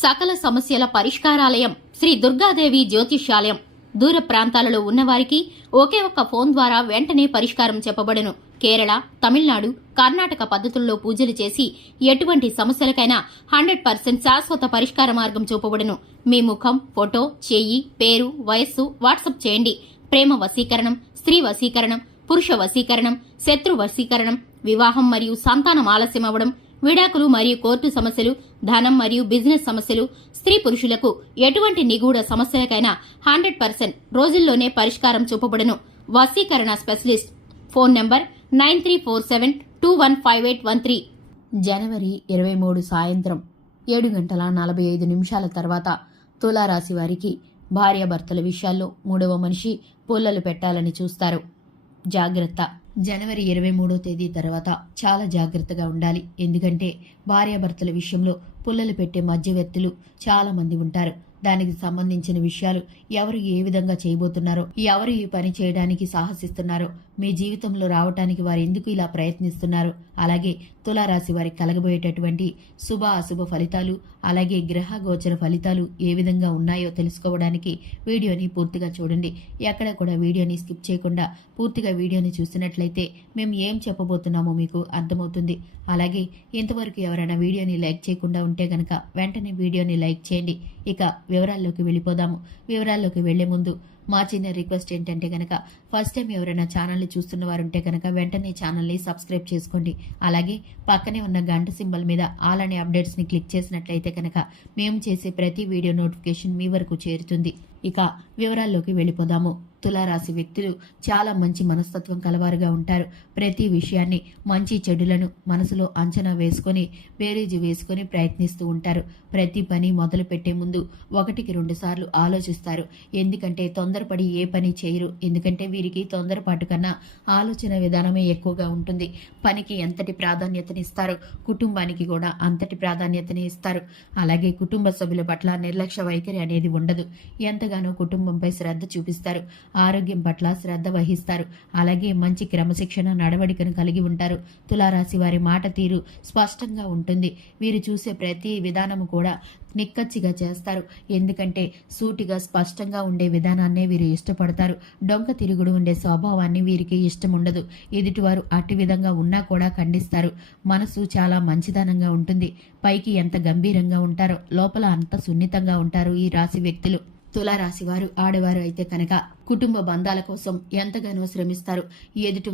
సకల సమస్యల పరిష్కారాలయం శ్రీ దుర్గాదేవి జ్యోతిష్యాలయం. దూర ప్రాంతాలలో ఉన్నవారికి ఒకే ఒక్క ఫోన్ ద్వారా వెంటనే పరిష్కారం చెప్పబడును. కేరళ, తమిళనాడు, కర్ణాటక పద్ధతుల్లో పూజలు చేసి ఎటువంటి సమస్యలకైనా 100% శాశ్వత పరిష్కార మార్గం చూపబడును. మీ ముఖం, ఫోటో, చెయ్యి, పేరు, వయస్సు వాట్సాప్ చేయండి. ప్రేమ వశీకరణం, స్త్రీ వశీకరణం, పురుష వశీకరణం, శత్రు వశీకరణం, వివాహం మరియు సంతానం ఆలస్యం అవ్వడం, విడాకులు మరియు కోర్టు సమస్యలు, ధనం మరియు బిజినెస్ సమస్యలు, స్త్రీ పురుషులకు ఎటువంటి నిగూఢ సమస్యలకైనా 100% రోజుల్లోనే పరిష్కారం చూపబడును. వశీకరణ స్పెషలిస్ట్. Phone number 9347215813. జనవరి 23 సాయంత్రం 7:45 తర్వాత తులారాశి వారికి భార్యాభర్తల విషయాల్లో మూడవ మనిషి పుల్లలు పెట్టాలని చూస్తారు. జాగ్రత్త. జనవరి 23వ తేదీ తర్వాత చాలా జాగ్రత్తగా ఉండాలి. ఎందుకంటే భార్యాభర్తల విషయంలో పుల్లలు పెట్టే మధ్యవర్తులు చాలా మంది ఉంటారు. దానికి సంబంధించిన విషయాలు ఎవరు ఏ విధంగా చేయబోతున్నారో, ఎవరు ఈ పని చేయడానికి సాహసిస్తున్నారో, మీ జీవితంలో రావటానికి వారు ఎందుకు ఇలా ప్రయత్నిస్తున్నారో, అలాగే తులారాశి వారికి కలగబోయేటటువంటి శుభ అశుభ ఫలితాలు, అలాగే గ్రహ గోచర ఫలితాలు ఏ విధంగా ఉన్నాయో తెలుసుకోవడానికి వీడియోని పూర్తిగా చూడండి. ఎక్కడ కూడా వీడియోని స్కిప్ చేయకుండా పూర్తిగా వీడియోని చూసినట్లయితే మేము ఏం చెప్పబోతున్నామో మీకు అర్థమవుతుంది. అలాగే ఇంతవరకు ఎవరైనా వీడియోని లైక్ చేయకుండా ఉంటే గనక వెంటనే వీడియోని లైక్ చేయండి. ఇక వివరాల్లోకి వెళ్ళిపోదాము. వివరాల్లోకి వెళ్లే ముందు మా చిన్న రిక్వెస్ట్ ఏంటంటే గనక ఫస్ట్ టైం ఎవరైనా ఛానల్ని చూస్తున్న వారు ఉంటే కనుక వెంటనే ఛానల్ని సబ్స్క్రైబ్ చేసుకోండి. అలాగే పక్కనే ఉన్న గంట సింబల్ మీద ఆల్ అనే అప్డేట్స్ని క్లిక్ చేసినట్లయితే కనుక మేము చేసే ప్రతి వీడియో నోటిఫికేషన్ మీ వరకు చేరుతుంది. ఇక వివరాల్లోకి వెళ్ళిపోదాము. తులారాశి వ్యక్తులు చాలా మంచి మనస్తత్వం కలవారుగా ఉంటారు. ప్రతి విషయాన్ని, మంచి చెడులను మనసులో అంచనా వేసుకొని బేరీజు వేసుకొని ప్రయత్నిస్తూ ఉంటారు. ప్రతి పని మొదలు పెట్టే ముందు 1-2 సార్లు ఆలోచిస్తారు. ఎందుకంటే తొందరపడి ఏ పని చేయరు. ఎందుకంటే వీరికి తొందరపాటు కన్నా ఆలోచన విధానమే ఎక్కువగా ఉంటుంది. పనికి ఎంతటి ప్రాధాన్యతనిస్తారో కుటుంబానికి కూడా అంతటి ప్రాధాన్యతని ఇస్తారు. అలాగే కుటుంబ సభ్యుల పట్ల నిర్లక్ష్య వైఖరి అనేది ఉండదు. ఎంతగానో కుటుంబంపై శ్రద్ధ చూపిస్తారు. ఆరోగ్యం పట్ల శ్రద్ధ వహిస్తారు. అలాగే మంచి క్రమశిక్షణ నడవడికను కలిగి ఉంటారు. తులారాశి వారి మాట తీరు స్పష్టంగా ఉంటుంది. వీరు చూసే ప్రతి విధానము కూడా నిక్కచ్చిగా చేస్తారు. ఎందుకంటే సూటిగా స్పష్టంగా ఉండే విధానాన్నే వీరు ఇష్టపడతారు. డొంక తిరుగుడు ఉండే స్వభావాన్ని వీరికి ఇష్టం ఉండదు. ఎదుటివారు అట్టి విధంగా ఉన్నా కూడా ఖండిస్తారు. మనసు చాలా మంచిదనంగా ఉంటుంది. పైకి ఎంత గంభీరంగా ఉంటారో లోపల అంత సున్నితంగా ఉంటారు ఈ రాశి వ్యక్తులు. తులారాశి వారు ఆడవారు అయితే కనుక కుటుంబ బంధాల కోసం ఎంతగానో శ్రమిస్తారు. ఎదుటి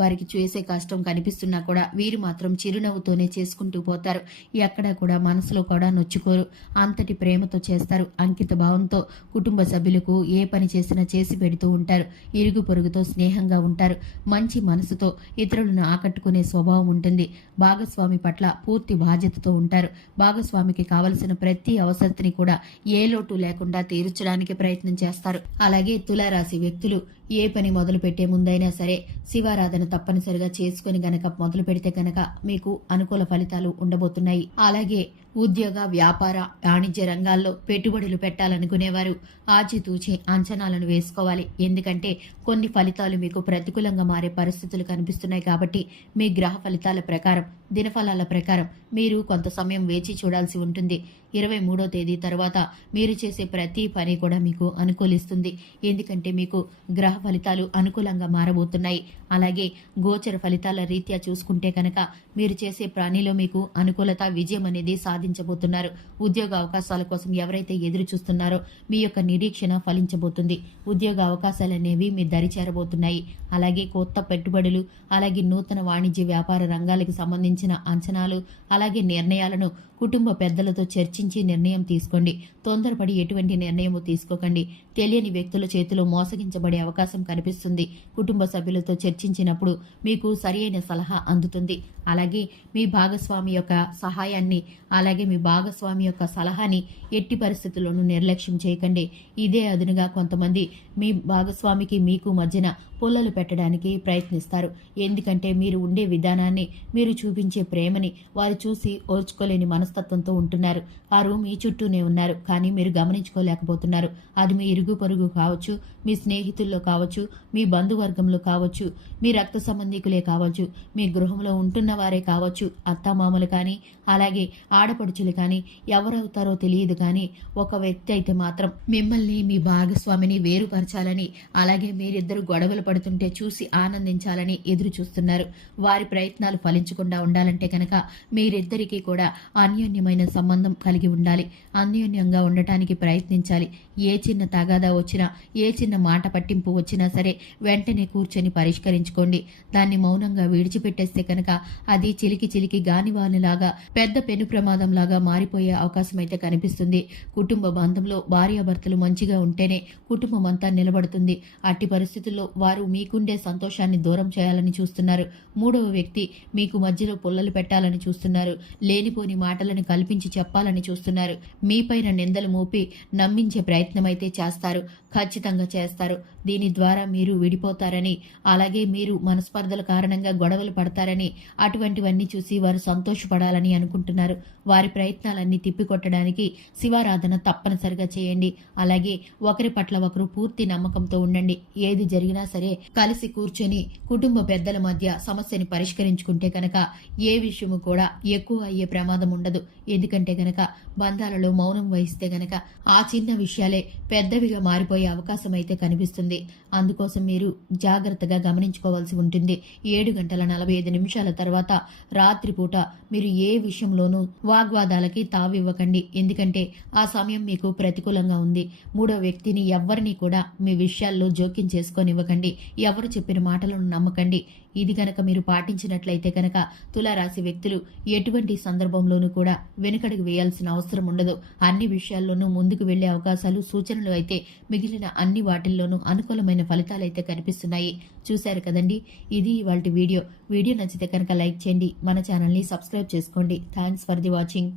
వారికి చేసే కష్టం కనిపిస్తున్నా కూడా వీరు మాత్రం చిరునవ్వుతోనే చేసుకుంటూ పోతారు. ఎక్కడా కూడా మనసులో కూడా నొచ్చుకోరు. అంతటి ప్రేమతో చేస్తారు. అంకిత భావంతో కుటుంబ సభ్యులకు ఏ పని చేసినా చేసి పెడుతూ ఉంటారు. ఇరుగు పొరుగుతో స్నేహంగా ఉంటారు. మంచి మనసుతో ఇతరులను ఆకట్టుకునే స్వభావం ఉంటుంది. భాగస్వామి పట్ల పూర్తి బాధ్యతతో ఉంటారు. భాగస్వామికి కావలసిన ప్రతి అవసరతని కూడా ఏ లోటు లేకుండా తీర్చడానికి ప్రయత్నం చేస్తారు. అలాగే తులారాశి వ్యక్తులు ఏ పని మొదలు పెట్టే ముందైనా సరే శివారాధన తప్పనిసరిగా చేసుకుని గనక మొదలు పెడితే గనక మీకు అనుకూల ఫలితాలు ఉండబోతున్నాయి. అలాగే ఉద్యోగ, వ్యాపార, వాణిజ్య రంగాల్లో పెట్టుబడులు పెట్టాలనుకునేవారు ఆచితూచి అంచనాలను వేసుకోవాలి. ఎందుకంటే కొన్ని ఫలితాలు మీకు ప్రతికూలంగా మారే పరిస్థితులు కనిపిస్తున్నాయి. కాబట్టి మీ గ్రహ ఫలితాల ప్రకారం, దినఫలాల ప్రకారం మీరు కొంత సమయం వేచి చూడాల్సి ఉంటుంది. 23వ తేదీ తర్వాత మీరు చేసే ప్రతి పని కూడా మీకు అనుకూలిస్తుంది. ఎందుకంటే మీకు గ్రహ ఫలితాలు అనుకూలంగా మారబోతున్నాయి. అలాగే గోచర ఫలితాల రీత్యా చూసుకుంటే కనుక మీరు చేసే పనిలో మీకు అనుకూలత, విజయం అనేది సాధించబోతున్నారు. ఉద్యోగ అవకాశాల కోసం ఎవరైతే ఎదురు చూస్తున్నారో మీ యొక్క నిరీక్షణ ఫలించబోతుంది. ఉద్యోగ అవకాశాలు అనేవి మీ దరి చేరబోతున్నాయి. అలాగే కొత్త పెట్టుబడులు, అలాగే నూతన వాణిజ్య వ్యాపార రంగాలకు సంబంధించిన అంచనాలు, అలాగే నిర్ణయాలను కుటుంబ పెద్దలతో చర్చించి నిర్ణయం తీసుకోండి. తొందరపడి ఎటువంటి నిర్ణయము తీసుకోకండి. తెలియని వ్యక్తుల చేతిలో మోసగించబడే అవకాశం కనిపిస్తుంది. కుటుంబ సభ్యులతో చర్చించినప్పుడు మీకు సరియైన సలహా అందుతుంది. అలాగే మీ భాగస్వామి యొక్క సహాయాన్ని, అలాగే మీ భాగస్వామి యొక్క సలహాని ఎట్టి పరిస్థితుల్లోనూ నిర్లక్ష్యం చేయకండి. ఇదే అదునుగా కొంతమంది మీ భాగస్వామికి మీకు మధ్యన పుల్లలు పెట్టడానికి ప్రయత్నిస్తారు. ఎందుకంటే మీరు ఉండే విధానాన్ని, మీరు చూపించే ప్రేమని వారు చూసి ఓర్చుకోలేని మనస్తత్వంతో ఉంటున్నారు. వారు మీ చుట్టూనే ఉన్నారు, కానీ మీరు గమనించుకోలేకపోతున్నారు. అది మీ ఇరుగు పొరుగు కావచ్చు, మీ స్నేహితుల్లో కావచ్చు, కావచ్చు, మీ బంధువర్గంలో కావచ్చు, మీ రక్త సంబంధికులే కావచ్చు, మీ గృహంలో ఉంటున్న వారే కావచ్చు, అత్తామామలు కానీ, అలాగే ఆడపడుచులు కానీ, ఎవరవుతారో తెలియదు కానీ ఒక వ్యక్తి అయితే మాత్రం మిమ్మల్ని మీ భాగస్వామిని వేరుపరచాలని, అలాగే మీరిద్దరు గొడవలు పడుతుంటే చూసి ఆనందించాలని ఎదురు చూస్తున్నారు. వారి ప్రయత్నాలు ఫలించకుండా ఉండాలంటే కనుక మీరిద్దరికీ కూడా అన్యోన్యమైన సంబంధం కలిగి ఉండాలి. అన్యోన్యంగా ఉండటానికి ప్రయత్నించాలి. ఏ చిన్న తగాదా వచ్చినా, ఏ చిన్న మాట పట్టింపు వచ్చినా సరే వెంటనే కూర్చొని పరిష్కరించుకోండి. దాన్ని మౌనంగా విడిచిపెట్టేస్తే కనుక అది చిలికి చిలికి గానివానిలాగా పెద్ద పెను ప్రమాదంలాగా మారిపోయే అవకాశం అయితే కనిపిస్తుంది. కుటుంబ బంధంలో భార్యాభర్తలు మంచిగా ఉంటేనే కుటుంబం అంతా నిలబడుతుంది. అట్టి పరిస్థితుల్లో వారు మీకుండే సంతోషాన్ని దూరం చేయాలని చూస్తున్నారు. మూడవ వ్యక్తి మీకు మధ్యలో పుల్లలు పెట్టాలని చూస్తున్నారు. లేనిపోని మాటలను కల్పించి చెప్పాలని చూస్తున్నారు. మీపైన నిందలు మోపి నమ్మించే ప్రయత్నం అయితే చేస్తారు. ఖచ్చితంగా చేస్తారు. దీని ద్వారా మీరు విడిపోతారని, అలాగే మీరు మనస్పర్ధల కారణంగా గొడవలు పడతారని, అటువంటివన్నీ చూసి వారు సంతోషపడాలని అనుకుంటున్నారు. వారి ప్రయత్నాలన్నీ తిప్పికొట్టడానికి శివారాధన తప్పనిసరిగా చేయండి. అలాగే ఒకరి పట్ల ఒకరు పూర్తి నమ్మకంతో ఉండండి. ఏది జరిగినా సరే కలిసి కూర్చొని కుటుంబ పెద్దల మధ్య సమస్యని పరిష్కరించుకుంటే కనుక ఏ విషయము కూడా ఎక్కువ అయ్యే ప్రమాదం ఉండదు. ఎందుకంటే గనక బంధాలలో మౌనం వహిస్తే గనక ఆ చిన్న విషయాలే పెద్దవిగా మారిపోయే అవకాశం అయితే కనిపిస్తుంది. అందుకోసం మీరు జాగ్రత్తగా గమనించుకోవాల్సి ఉంటుంది. 7:45 తర్వాత రాత్రిపూట మీరు ఏ విషయంలోనూ వాగ్వాదాలకి తావివ్వకండి. ఎందుకంటే ఆ సమయం మీకు ప్రతికూలంగా ఉంది. మూడో వ్యక్తిని ఎవ్వరినీ కూడా మీ విషయాల్లో జోక్యం చేసుకోనివ్వకండి. ఎవరు చెప్పిన మాటలను నమ్మకండి. ఇది కనుక మీరు పాటించినట్లయితే కనుక తులారాశి వ్యక్తులు ఎటువంటి సందర్భంలోనూ కూడా వెనుకడుగు వేయాల్సిన అవసరం ఉండదు. అన్ని విషయాల్లోనూ ముందుకు వెళ్లే అవకాశాలు, సూచనలు అయితే మిగిలిన అన్ని వాటిల్లోనూ అనుకూలమైన ఫలితాలు అయితే కనిపిస్తున్నాయి. చూశారు కదండి, ఇది ఇవాల్టి వీడియో. వీడియో నచ్చితే కనుక లైక్ చేయండి, మన ఛానల్ని సబ్స్క్రైబ్ చేసుకోండి. Thanks for the watching.